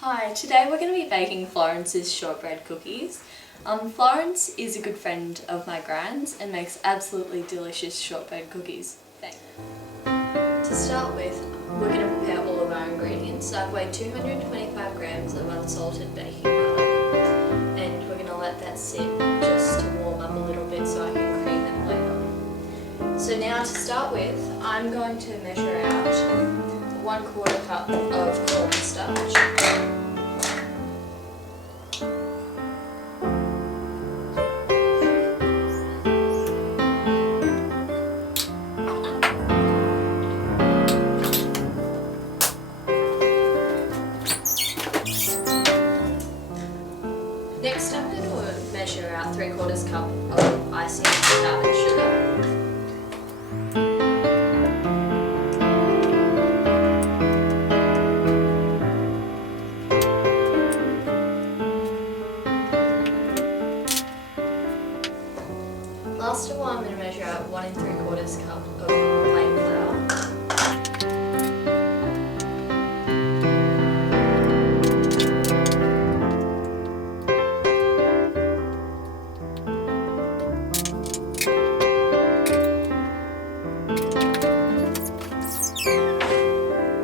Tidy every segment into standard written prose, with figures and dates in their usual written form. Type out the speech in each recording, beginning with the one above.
Hi, today we're going to be baking Florence's shortbread cookies. Florence is a good friend of my Gran's and makes absolutely delicious shortbread cookies. Thanks. To start with, we're going to prepare all of our ingredients. So I've weighed 225 grams of unsalted baking butter, and we're going to let that sit just to warm up a little bit so I can cream it later. So now to start with, I'm going to measure out 1/4 cup of cornstarch. Next I'm going to measure out 3/4 cup of icing powdered sugar. Last of all, I'm going to measure out 1 3/4 cup of plain flour.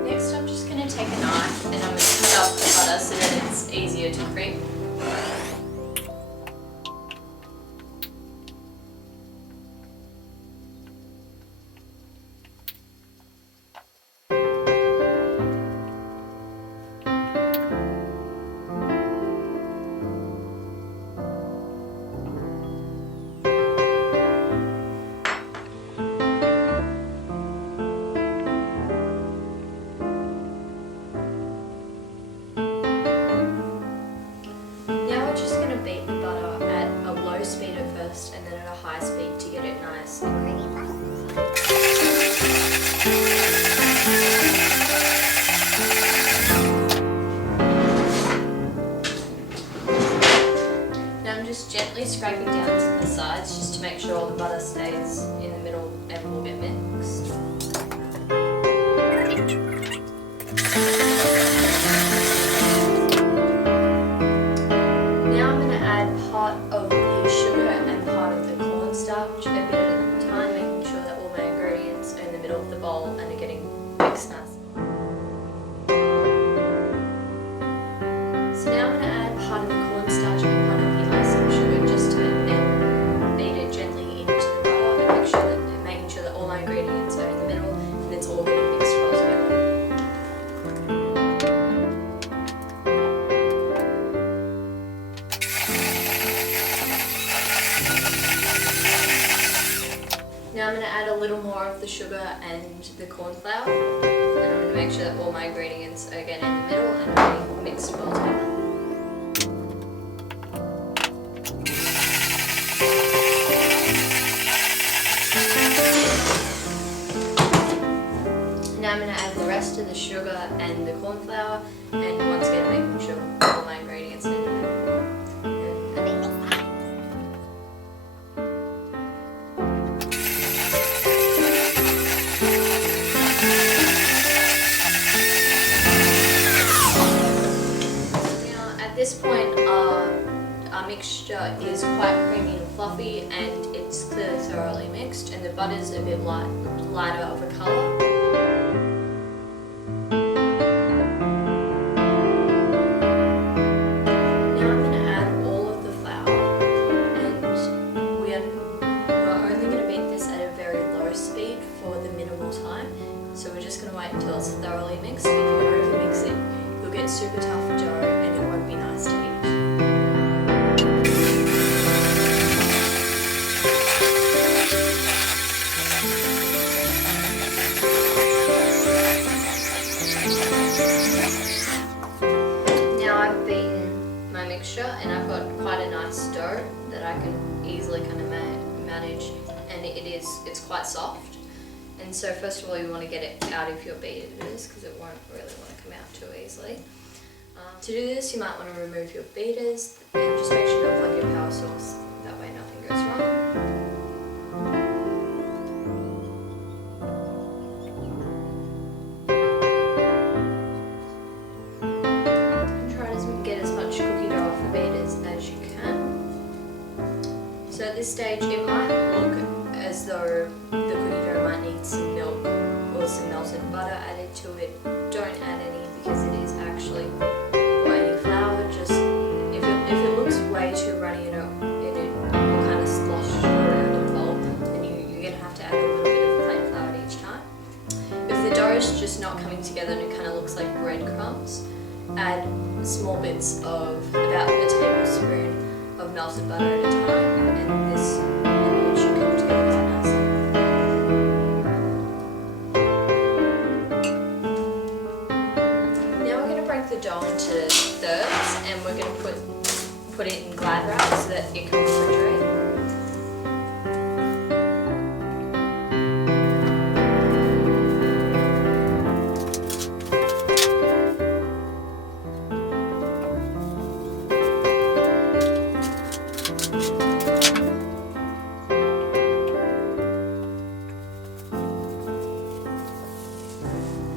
Next, I'm just going to take a knife and I'm going to cut up the butter so that it's easier to cream. Beat the butter at a low speed at first and then at a high speed to get it nice and creamy. Now I'm just gently scraping down to the sides just to make sure all the butter stays in the middle and will get mixed. Part of the sugar and part of the cornstarch a bit at a time, making sure that all my ingredients are in the middle of the bowl and are getting mixed nice. So now I'm going to add part of the cornstarch and part of the icing sugar just to then beat it gently into the butter and making sure that all my ingredients are in the middle and it's all getting mixed well together. Now I'm going to add a little more of the sugar and the corn flour, and I'm going to make sure that all my ingredients are again in the middle and are being mixed well together. Now I'm going to add the rest of the sugar and the corn flour, and once again making sure all my ingredients are in the middle. At this point, our mixture is quite creamy and fluffy, and it's clearly thoroughly mixed, and the butter's a bit lighter of a colour. Now I'm going to add all of the flour, and we're only going to beat this at a very low speed for the minimal time, so we're just going to wait until it's thoroughly mixed. If you overmix it, you'll get super tough dough and it won't be nice to eat. Now I've beaten my mixture and I've got quite a nice dough that I can easily kind of manage, and it's quite soft. And so first of all you want to get it out of your beaters because it won't really want to come out too easily. To do this you might want to remove your beaters and just make sure you unplug your power source, that way nothing goes wrong. this stage it might look as though the cookie dough might need some milk or some melted butter added to it. Don't add any because it is actually whitening flour. Just if it looks way too runny and it will kind of slosh around the bowl, then you're going to have to add a little bit of plain flour each time. If the dough is just not coming together and it kind of looks like breadcrumbs, add small bits of about a tablespoon of melted butter at a time, and this it should come together quite nicely. Now we're going to break the dough into thirds, and we're going to put it in Glad wrap so that it can refrigerate.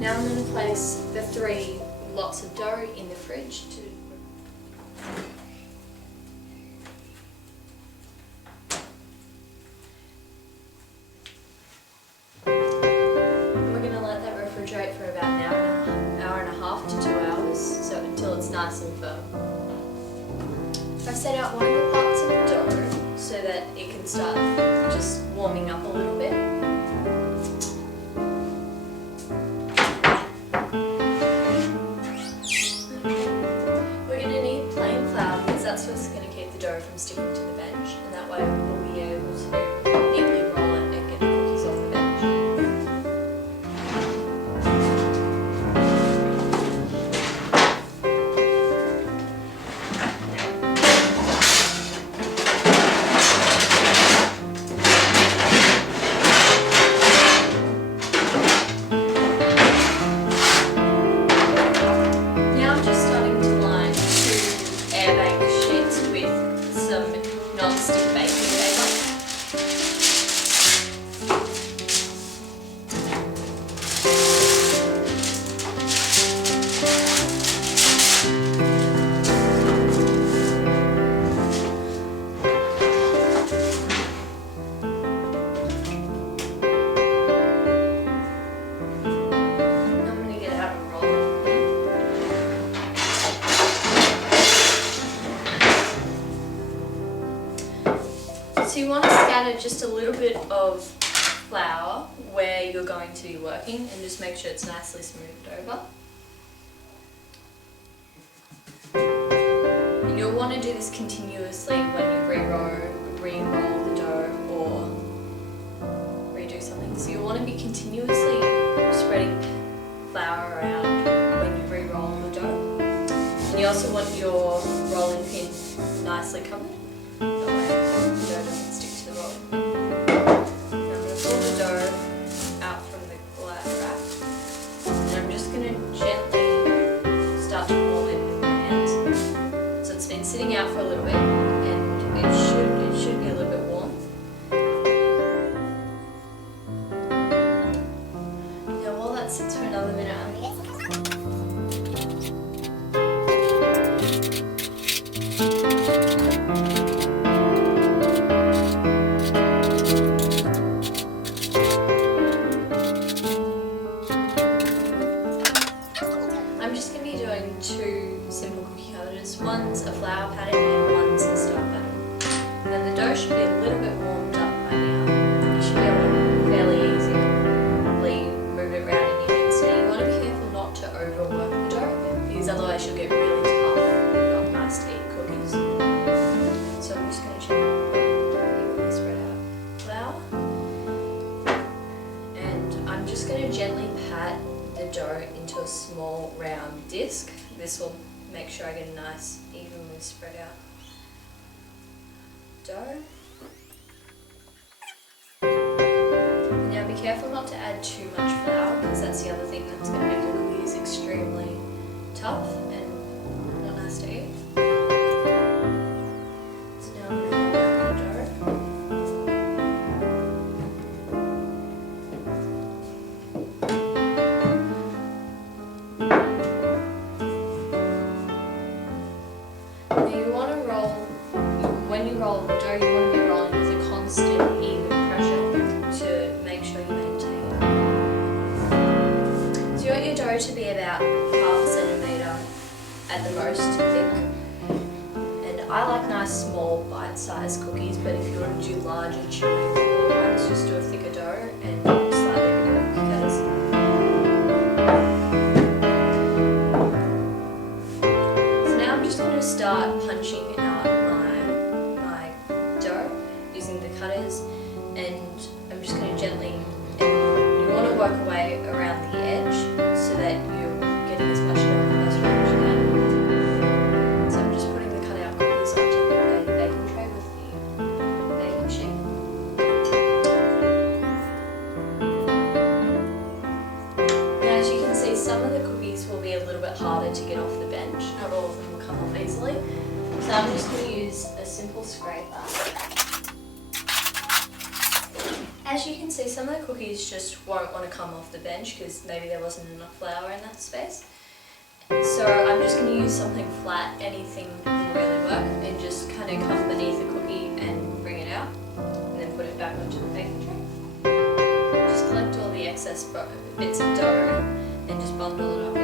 Now I'm going to place the 3 lots of dough in the fridge and we're going to let that refrigerate for about an hour and a half to 2 hours, so until it's nice and firm. I've set out one of the parts of the dough so that it can start just warming up a little bit. That's what's going to keep the dough from sticking to the bench, and that way we'll be able to neatly roll it and get the cookies off the bench. Now I'm just starting to line 2 air bake sheets with some non-stick baking paper. I'm going to get out and roll it. So you want to scatter just a little bit of flour where you're going to be working, and just make sure it's nicely smoothed over. And you'll want to do this continuously when you re-roll the dough or redo something. So you'll want to be continuously spreading flour around when you re-roll the dough. And you also want your rolling pin nicely covered. That way the dough doesn't stick to the rolling pin. Now I'm going to pull the dough out from the Glad wrap, and I'm just going to gently start to warm it with my hands. So it's been sitting out for a little bit, and it should be a little bit warm. Now while that sits for another minute, I'm going to get I'm just going to be doing 2 simple cookie cutters. One's a flour pattern and one's a star pattern. Now the dough should be a little bit warmed up by now. You should be able to fairly easily move it around in your hands. Now you want to be careful not to overwork the dough, because otherwise you'll get really tough and not nice to eat cookies. So I'm just going to evenly spread out flour. And I'm just going to gently pat the dough into a small round disc. This will make sure I get a nice evenly spread out dough. Now be careful not to add too much flour, because that's the other thing that's going to make your cookies extremely tough and not nice to eat. So now I'm going to roll out the dough. Now you want to roll, when you roll the dough, you want to be rolling with a dough to be about half a centimetre at the most thick. And I like nice small bite-sized cookies, but if you want to do larger chewy ones, just do a thicker dough and slightly bigger cookie cutters. So now I'm just going to start punching out my dough using the cutters, and I'm just going to gently, and you want to work away around the edge so that you're getting as much dough as you can. So I'm just putting the cut out cookies onto the baking tray with the baking sheet. Now as you can see, some of the cookies will be a little bit harder to get off the bench. Not all of them will come off easily. So I'm just going to use a simple scraper. As you can see, some of the cookies just won't want to come off the bench because maybe there wasn't enough flour in that space. So I'm just going to use something flat, anything will really work, and just kind of come beneath the cookie and bring it out, and then put it back onto the baking tray. Just collect all the excess bits of dough and just bundle it up